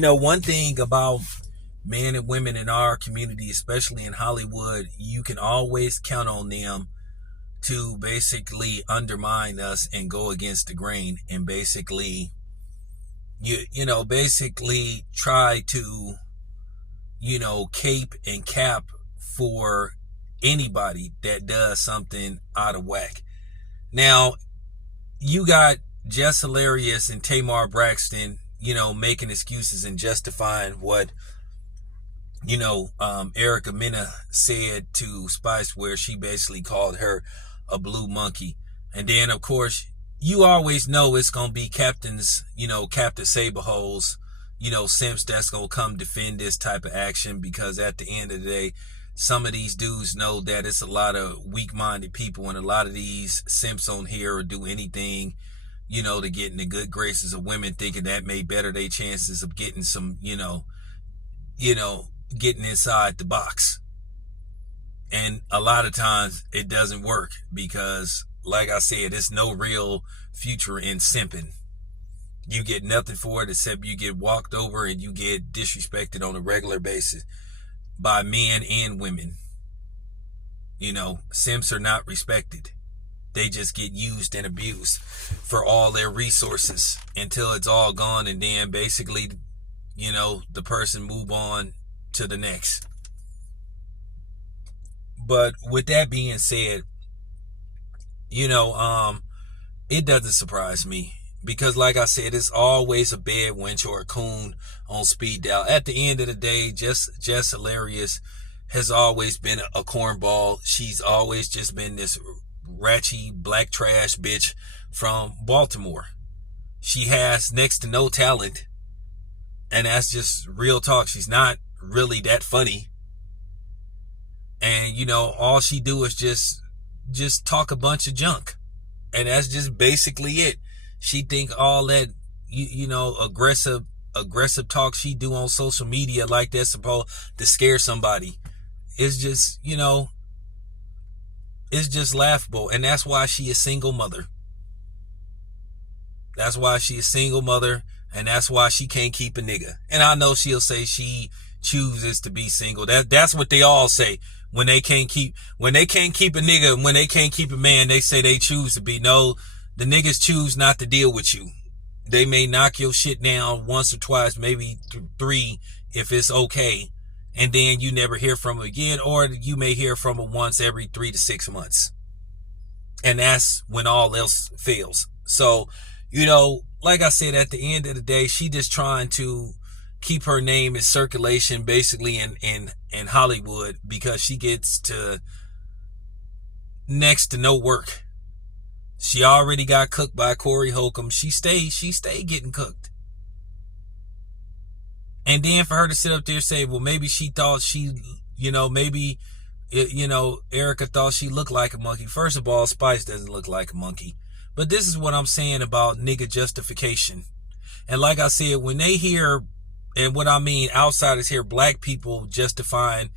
One thing about men and women in our community, especially in Hollywood, you can always count on them to basically undermine us and go against the grain and basically basically try to cape and cap for anybody that does something out of whack. Now, you got Jess Hilarious and Tamar Braxton, making excuses and justifying what, Erica Mena said to Spice, where she basically called her a blue monkey. And then, of course, you always know it's going to be Captain Saberholes, simps that's going to come defend this type of action, because at the end of the day, some of these dudes know that it's a lot of weak-minded people, and a lot of these simps on here will do anything, to get in the good graces of women, thinking that may better their chances of getting some, getting inside the box. And a lot of times it doesn't work because, like I said, it's no real future in simping. You get nothing for it except you get walked over and you get disrespected on a regular basis by men and women. Simps are not respected. They just get used and abused for all their resources until it's all gone, and then basically, the person move on to the next. But with that being said, it doesn't surprise me, because like I said, it's always a bad wench or a coon on speed dial. At the end of the day, Jess Hilarious has always been a cornball. She's always just been this ratchy black trash bitch from Baltimore. She has next to no talent, and that's just real talk. She's not really that funny, and all she do is just talk a bunch of junk, and that's just basically it. She think all that aggressive talk she do on social media like that's supposed to scare somebody. It's just it's just laughable, and that's why she is single mother. That's why she is single mother, and that's why she can't keep a nigga. And I know she'll say she chooses to be single. That's what they all say when they can't keep a nigga, and when they can't keep a man, they say they choose to be. No, the niggas choose not to deal with you. They may knock your shit down once or twice, maybe three, if it's okay, and then you never hear from them again, or you may hear from them once every 3 to 6 months, and that's when all else fails. So, like I said, at the end of the day, she just trying to keep her name in circulation, basically in Hollywood, because she gets to next to no work. She already got cooked by Corey Holcomb. She stayed getting cooked. And then for her to sit up there and say, well, maybe she thought Erica thought she looked like a monkey. First of all, Spice doesn't look like a monkey. But this is what I'm saying about nigga justification. And like I said, when they hear, and what I mean, outsiders hear black people justifying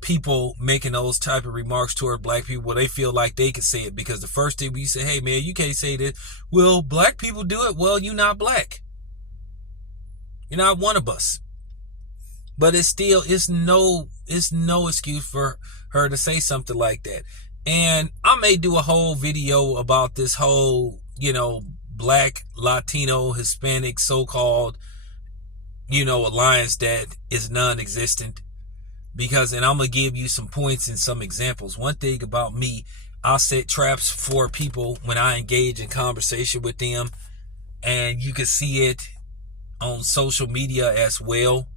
people making those type of remarks toward black people, well, they feel like they can say it, because the first thing we say, hey man, you can't say this. Well, black people do it. Well, you're not black. You're not one of us. But it's no excuse for her to say something like that. And I may do a whole video about this whole, black, Latino, Hispanic, so-called, alliance that is non-existent. And I'm going to give you some points and some examples. One thing about me, I set traps for people when I engage in conversation with them. And you can see it on social media as well.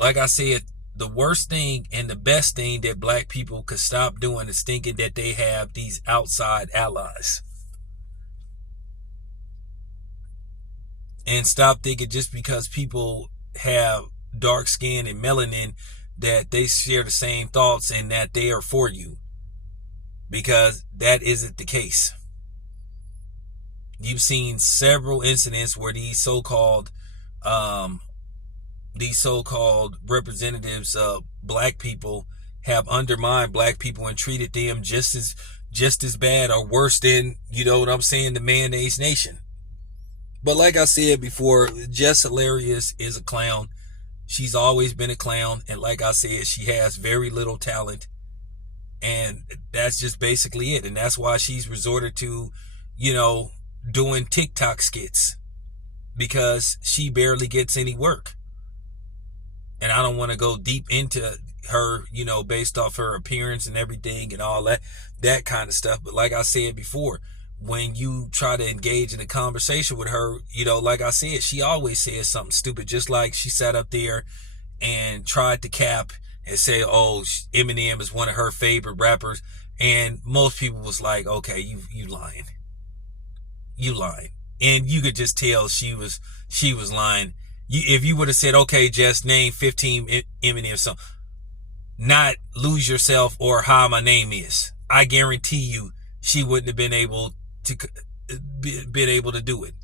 Like I said, the worst thing and the best thing that black people could stop doing is thinking that they have these outside allies. And stop thinking just because people have dark skin and melanin that they share the same thoughts and that they are for you. Because that isn't the case. You've seen several incidents where these so-called representatives of black people have undermined black people and treated them just as bad or worse than, the mayonnaise nation. But like I said before, Jess Hilarious is a clown. She's always been a clown. And like I said, she has very little talent. And that's just basically it. And that's why she's resorted to, doing TikTok skits, because she barely gets any work. And I don't want to go deep into her, based off her appearance and everything and all that kind of stuff. But like I said before, when you try to engage in a conversation with her, like I said, she always says something stupid. Just like she sat up there and tried to cap and say, oh, Eminem is one of her favorite rappers. And most people was like, okay, you lying. You lying. And you could just tell she was lying. If you would have said, okay, just name 15 Eminem songs, not Lose Yourself or How My Name Is, I guarantee you she wouldn't have been able to do it.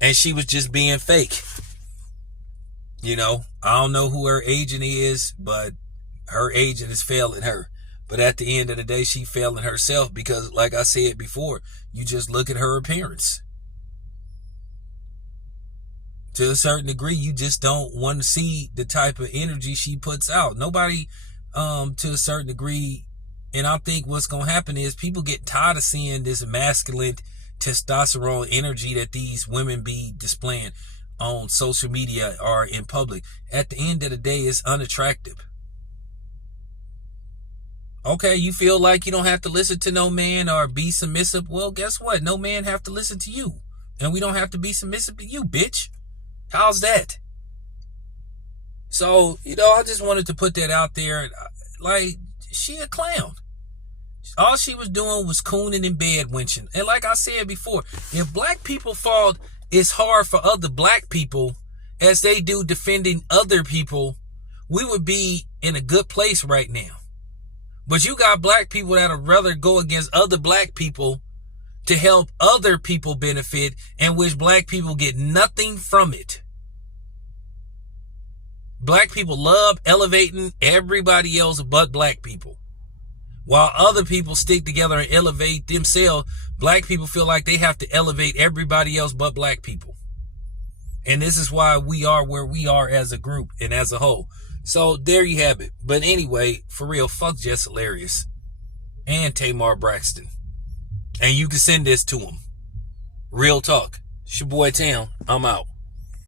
And she was just being fake. I don't know who her agent is, but her agent is failing her. But at the end of the day, she failing herself, because like I said before, you just look at her appearance. To a certain degree, you just don't want to see the type of energy she puts out. Nobody, to a certain degree, and I think what's going to happen is people get tired of seeing this masculine testosterone energy that these women be displaying on social media or in public. At the end of the day, it's unattractive. Okay, you feel like you don't have to listen to no man or be submissive. Well, guess what? No man have to listen to you. And we don't have to be submissive to you, bitch. How's that? So, I just wanted to put that out there. Like, she a clown. All she was doing was cooning in bed winching. And like I said before, if black people fought as hard for other black people as they do defending other people, we would be in a good place right now. But you got black people that would rather go against other black people to help other people benefit, and which black people get nothing from it. Black people love elevating everybody else but black people. While other people stick together and elevate themselves, black people feel like they have to elevate everybody else but black people. And this is why we are where we are as a group and as a whole. So there you have it. But anyway, for real, fuck Jess Hilarious and Tamar Braxton. And you can send this to them. Real talk. It's your boy Tam. I'm out.